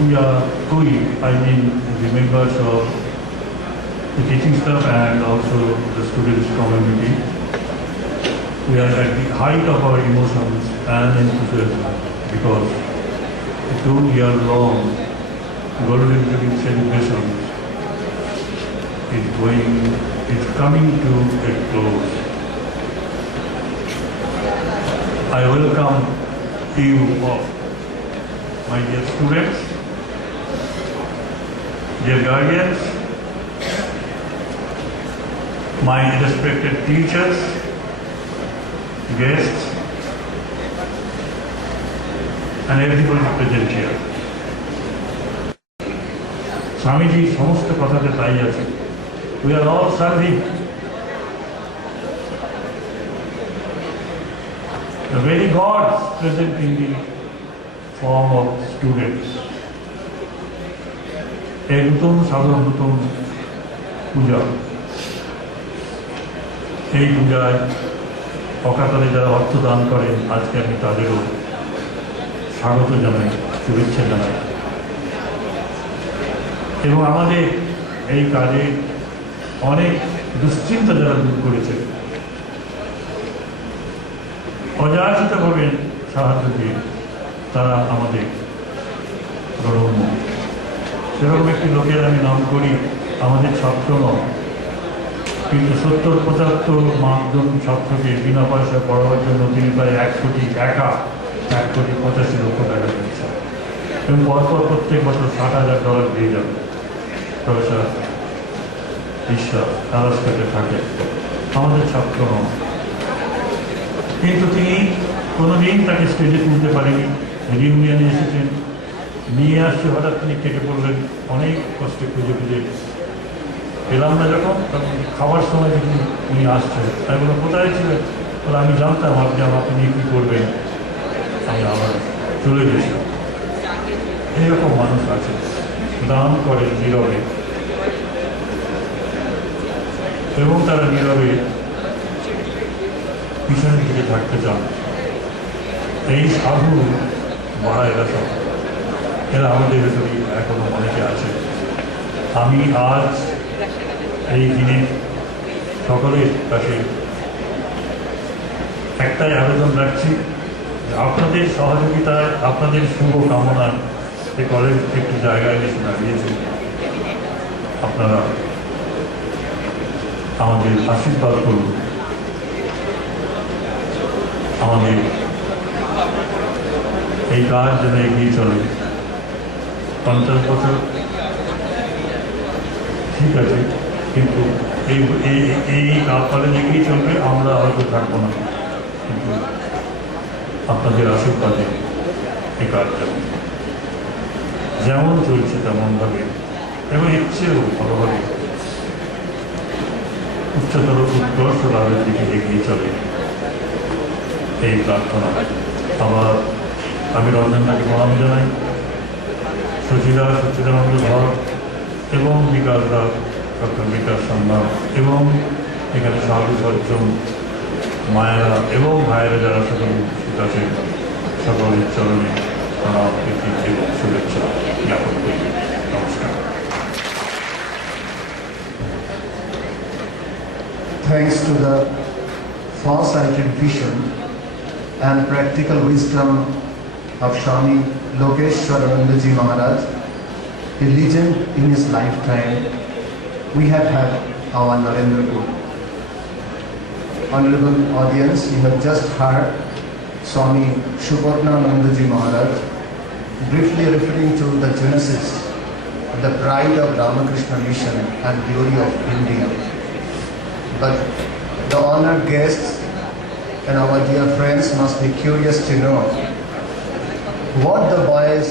I mean the members of the teaching staff and also the students community, we are at the height of our emotions and enthusiasm because the 2-year-long Golden Jubilee celebration is coming to a close. I welcome you all, my dear students, dear guardians, my respected teachers, guests, and everybody present here. Swamiji সমস্ত কথাতে তাই আছে. We are all serving the very gods present in the form of students. এই নতুন সাধন নতুন পূজা, এই পূজায় অকাতরে যারা অর্থ দান করেন আজকে আমি তাদেরও স্বাগত জানাই, শুভেচ্ছা জানাই এবং আমাদের এই কাজে অনেক দুশ্চিন্তা যারা দূর করেছে, অযাচিতভাবে সাহায্য দিয়ে তারা আমাদের গৌরব। সেরকম একটি লোকের আমি নাম করি, আমাদের ছাত্র নয়, কিন্তু 70-75 মানজন ছাত্রকে বিনা পয়সায় পড়াবার জন্য তিনি প্রায় 1 কোটি 85 লক্ষ টাকা দিচ্ছেন এবং পরপর প্রত্যেক বছর $60,000 দিয়ে যাবে। প্রফেসর বিশ্বাস তারাসপেটে থাকে, আমাদের ছাত্র নন, কিন্তু তিনি কোনোদিন তাকে স্টেজে তুলতে পারেনি। রিউনিয়নে এসেছেন, নিয়ে আসছে, হঠাৎ তিনি কেটে পড়লেন, অনেক কষ্টে খুঁজে পেলাম না। যখন তখন খাবার সময় দেখি উনি আসছেন, তাই বলে কোথায় ছিলেন, বলে আমি জানতাম আপনি কী করবেন, আমি আবার চলে গেছিলাম। এইরকম মানুষ আছে, দান করে নীরবে এবং তারা নীরবে পিছনের দিকে থাকতে চান। এই সাধু মারা এরা সব, এরা আমাদের ভেতরেই এখনো অনেকে আছে। আমি আজ এই দিনে সকলের কাছে একটাই আবেদন রাখছি, আপনাদের সহযোগিতায়, আপনাদের শুভ কামনায় এই কলেজ একটি জায়গায় এসে দাঁড়িয়েছে। আপনারা আমাদের আশীর্বাদ করুন, আমাদের এই কাজ যেন এগিয়ে চলে। 50 বছর ঠিক আছে, কিন্তু এই কলেজ এগিয়ে চলবে, আমরা হয়তো থাকবো না, কিন্তু আপনাদের আশীর্বাদে এই কাজ যেমন চলছে তেমনভাবে এবং এর চেয়েও ভালোভাবে উচ্চতর উৎকর্ষ লাভের দিকে এগিয়ে চলে, এই প্রার্থনা। আবার আমি রঞ্জনদাকে প্রণাম জানাই, সুচিদা, সচ্চিদানন্দ ধর এবং বিকাশ দাস, ডক্টর বিকাশ সম্মান এবং এখানে সাধু সজ্জন মায়েরা এবং ভাইয়েরা যারা সকল উপস্থিত আছেন, সকলের চরণে প্রণাম, প্রীতি এবং শুভেচ্ছা জ্ঞাপন করি। নমস্কার। Thanks to the far-sighted vision and practical wisdom of Swami Lokeshwaranandaji Maharaj, a legend in his lifetime, we have had our Narendra Guru. Honorable audience, you have just heard Swami Suparnanandaji Maharaj briefly referring to the genesis, the pride of Ramakrishna mission and glory of India. But the honored guests and our dear friends must be curious to know what the boys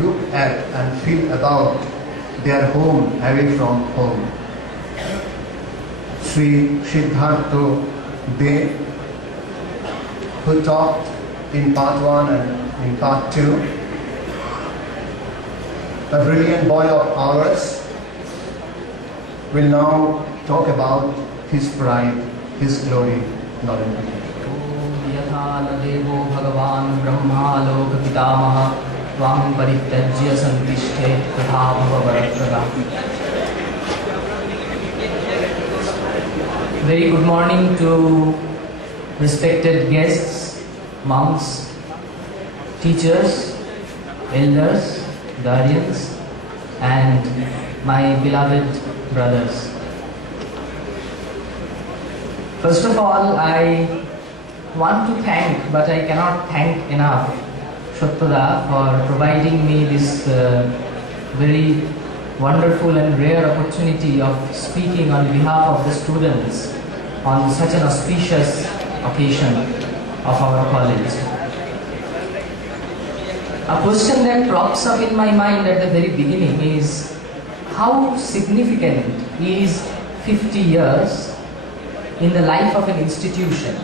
look at and feel about their home away from home. Sri Siddhartha De, who talked in part 1 and in part 2, a brilliant boy of ours, will now talk about his pride, his glory, Narendra. यथा न देवो भगवान् ब्रह्मा लोक पितामहः Tvang Parityajya Santishte Tatha Bhava Varatraga. Very good morning to respected guests, monks, teachers, elders, guardians, and my beloved brothers. First of all, I want to thank, but I cannot thank enough, Shotpada for providing me this very wonderful and rare opportunity of speaking on behalf of the students on such an auspicious occasion of our college. A question that crops up in my mind at the very beginning is, how significant is 50 years in the life of an institution?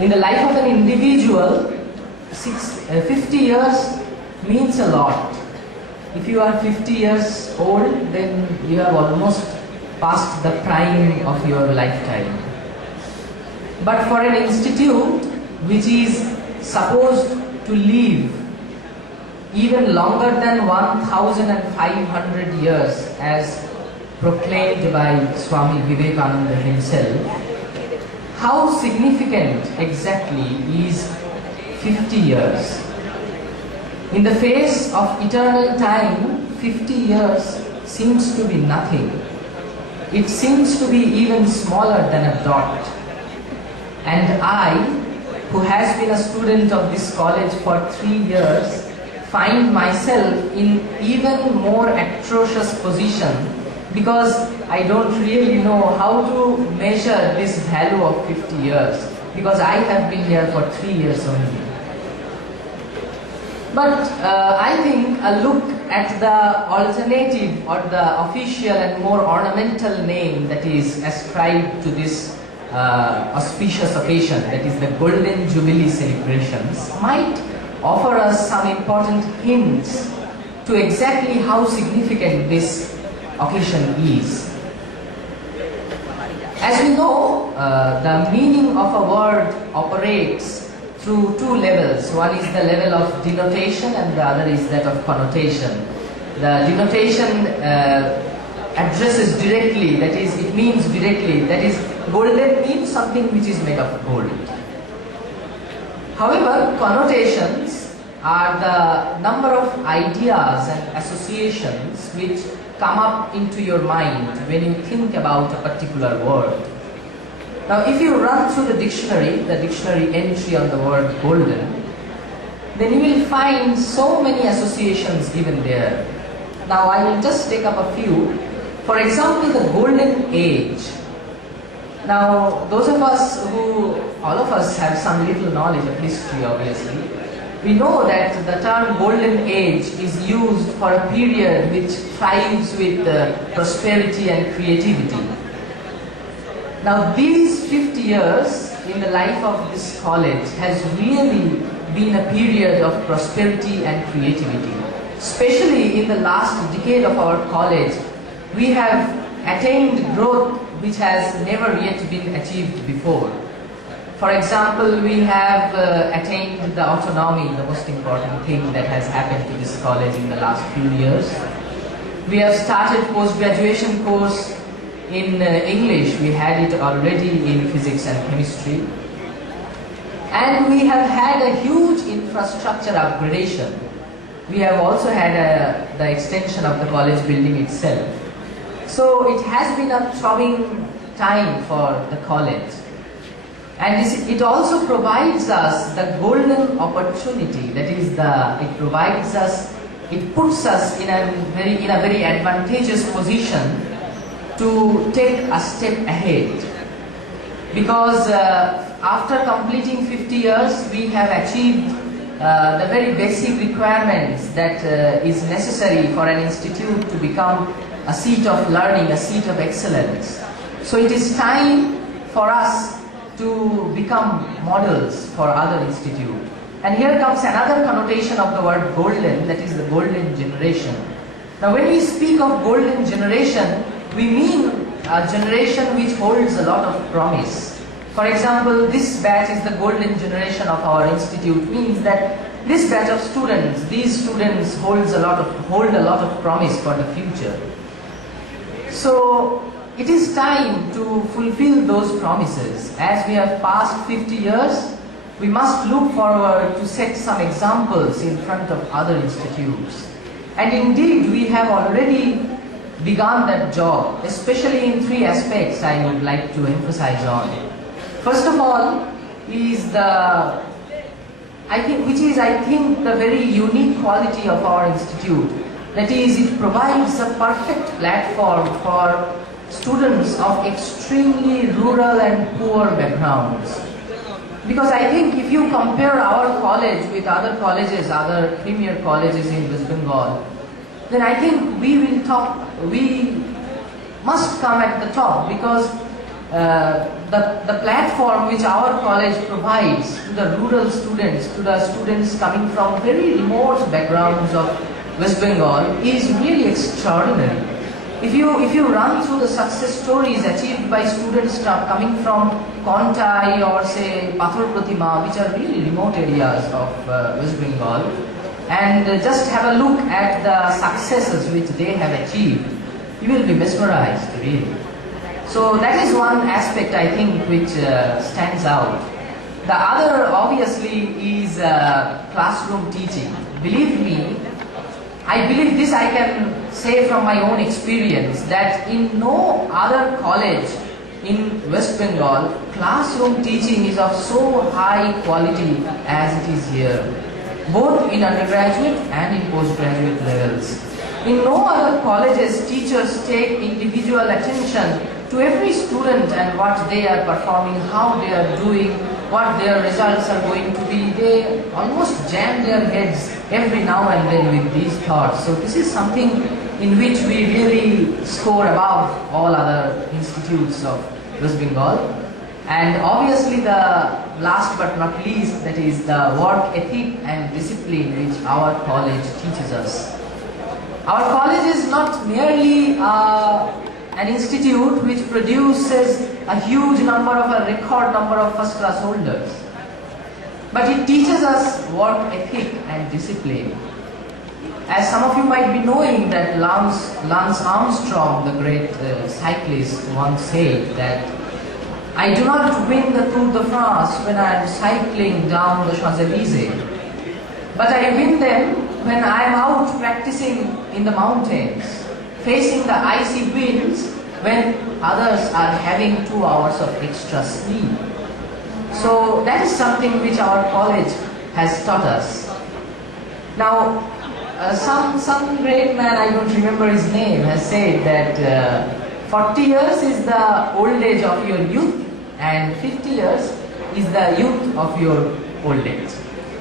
In the life of an individual, 50 years means a lot. If you are 50 years old, then you have almost passed the prime of your lifetime. But for an institute which is supposed to live even longer than 1,500 years as proclaimed by Swami Vivekananda himself, how significant exactly is 50 years? In the face of eternal time, 50 years seems to be nothing. It seems to be even smaller than a dot. And I, who has been a student of this college for 3 years, find myself in even more atrocious position because I don't really know how to measure this value of 50 years, because I have been here for 3 years only. But I think a look at the alternative or the official and more ornamental name that is ascribed to this auspicious occasion, that is the Golden Jubilee celebrations, might offer us some important hints to exactly how significant this occasion is. As we know, the meaning of a word operates through two levels. One is the level of denotation and the other is that of connotation. The denotation addresses directly, that is, it means directly, that is, golden means something which is made of gold. However, connotations are the number of ideas and associations which come up into your mind when you think about a particular word. Now, if you run through the dictionary entry on the word golden, then you will find so many associations given there. Now, I will just take up a few. For example, the golden age. Now, those of us all of us have some little knowledge of history, obviously. We know that the term golden age is used for a period which thrives with prosperity and creativity. Now, these 50 years in the life of this college has really been a period of prosperity and creativity. Especially in the last decade of our college, we have attained growth which has never yet been achieved before. For example, we have attained the autonomy, the most important thing that has happened to this college in the last few years. We have started post-graduation course in English. We had it already in physics and chemistry. And we have had a huge infrastructure upgradation. We have also had the extension of the college building itself. So it has been a throbbing time for the college. And it also provides us the golden opportunity, that is, it puts us in a very advantageous position to take a step ahead. Because after completing 50 years, we have achieved the very basic requirements that is necessary for an institute to become a seat of learning, a seat of excellence. So it is time for us to become models for other institutes. And here comes another connotation of the word golden, that is the golden generation. Now, when we speak of golden generation, we mean a generation which holds a lot of promise. For example, this batch is the golden generation of our institute, means that this batch of students, these students hold a lot of promise for the future. So it is time to fulfill those promises. As we have passed 50 years, we must look forward to set some examples in front of other institutes. And indeed, we have already begun that job, especially in 3 aspects I would like to emphasize on. First of all is the the very unique quality of our institute. That is, it provides a perfect platform for students of extremely rural and poor backgrounds. Because I think if you compare our college with other colleges, other premier colleges in West Bengal, then I think we must come at the top, because the platform which our college provides to the rural students, to the students coming from very remote backgrounds of West Bengal, is really extraordinary. If you run through the success stories achieved by students coming from Kontai or say Pathor Pratima, which are really remote areas of West Bengal, and just have a look at the successes which they have achieved, you will be mesmerized, really. So that is one aspect I think which stands out. The other obviously is classroom teaching. Believe me, I believe this I can say from my own experience, that in no other college in West Bengal, classroom teaching is of so high quality as it is here, both in undergraduate and in postgraduate levels. In no other colleges, teachers take individual attention to every student and what they are performing, how they are doing, what their results are going to be. They almost jam their heads every now and then with these thoughts. So this is something in which we really score above all other institutes of West Bengal. And obviously the last but not least, that is the work ethic and discipline which our college teaches us. Our college is not merely an institute which produces a huge number of a record number of first class holders, but it teaches us work ethic and discipline. As some of you might be knowing that Lance Armstrong, the great cyclist, once said that I do not win the Tour de France when I am cycling down the Champs-Élysées, but I win them when I am out practicing in the mountains, facing the icy winds when others are having 2 hours of extra sleep. So that is something which our college has taught us. Now, some great man, I don't remember his name, has said that 40 years is the old age of your youth and 50 years is the youth of your old age.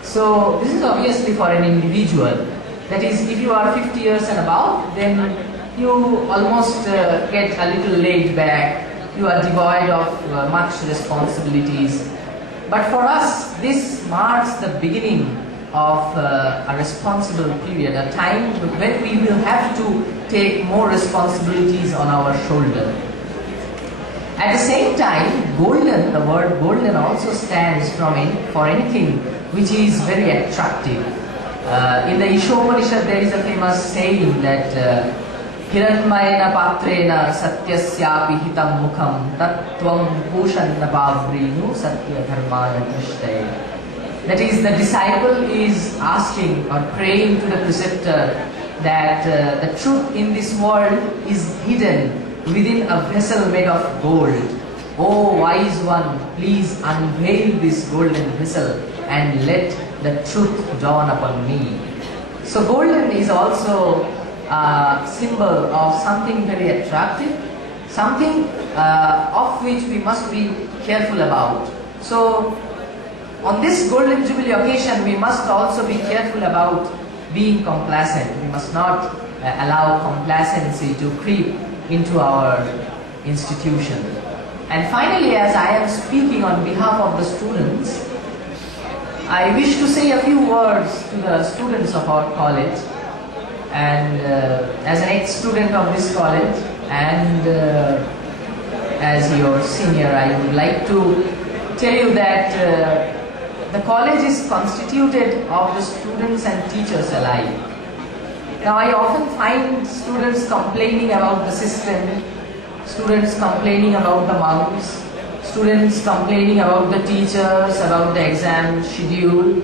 So this is obviously for an individual. That is, if you are 50 years and above, then you almost get a little laid back. You are devoid of much responsibilities. But for us, this marks the beginning of a responsible period, a time when we will have to take more responsibilities on our shoulder. At the same time, golden, the word golden also stands for anything which is very attractive. In the Ishopanishad there is a famous saying that Hiranmayena patrena satyasyapi hitam mukham tattvam bhushanna bavrinu satya dharmana drishtaye. That is, the disciple is asking or praying to the preceptor that the truth in this world is hidden within a vessel made of gold. O wise one, please unveil this golden vessel and let the truth dawn upon me. So golden is also a symbol of something very attractive, something of which we must be careful about. So on this Golden Jubilee occasion, we must also be careful about being complacent. We must not allow complacency to creep into our institution. And finally, as I am speaking on behalf of the students, I wish to say a few words to the students of our college. And as an ex-student of this college and as your senior, I would like to tell you that the college is constituted of the students and teachers alike. Now I often find students complaining about the system, students complaining about the monks, students complaining about the teachers, about the exam schedule,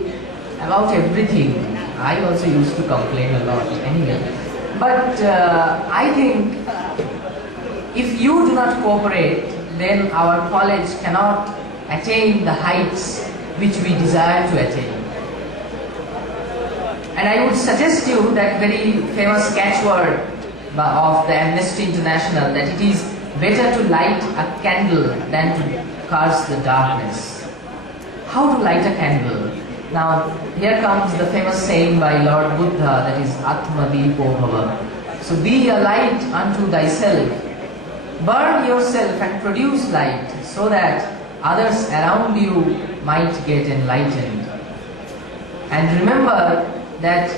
about everything. I also used to complain a lot anyway. But I think if you do not cooperate, then our college cannot attain the heights which we desire to attain. And I would suggest you that very famous catchword of the Amnesty International, that it is better to light a candle than to curse the darkness. How to light a candle? Now, here comes the famous saying by Lord Buddha, that is Atma Deepo Bhava. So be a light unto thyself. Burn yourself and produce light so that others around you might get enlightened. And remember that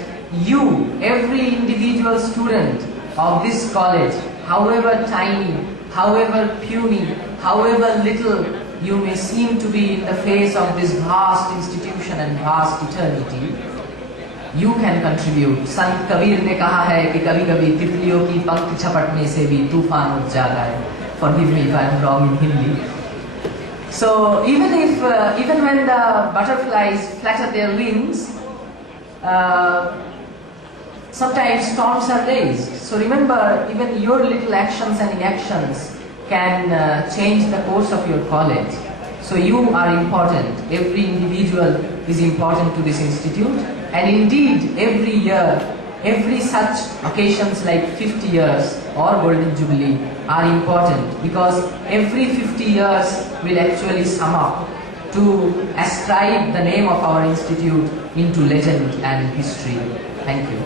you, every individual student of this college, however tiny, however puny, however little you may seem to be in the face of this vast institution and vast eternity, you can contribute. Sant Kabir ne kaha hai ki kabhi kabhi titliyon ki pank chapatne se bhi tufan uth jata hai. Forgive me if I am wrong in Hindi. So even when the butterflies flatter their wings, sometimes storms are raised. So remember, even your little actions and inactions can change the course of your college. So you are important. Every individual is important to this institute. And indeed, every year, every such occasions like 50 years or Golden Jubilee are important, because every 50 years will actually sum up to ascribe the name of our institute into legend and history. Thank you.